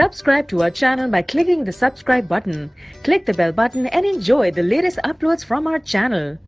Subscribe to our channel by clicking the subscribe button. Click the bell button and enjoy the latest uploads from our channel.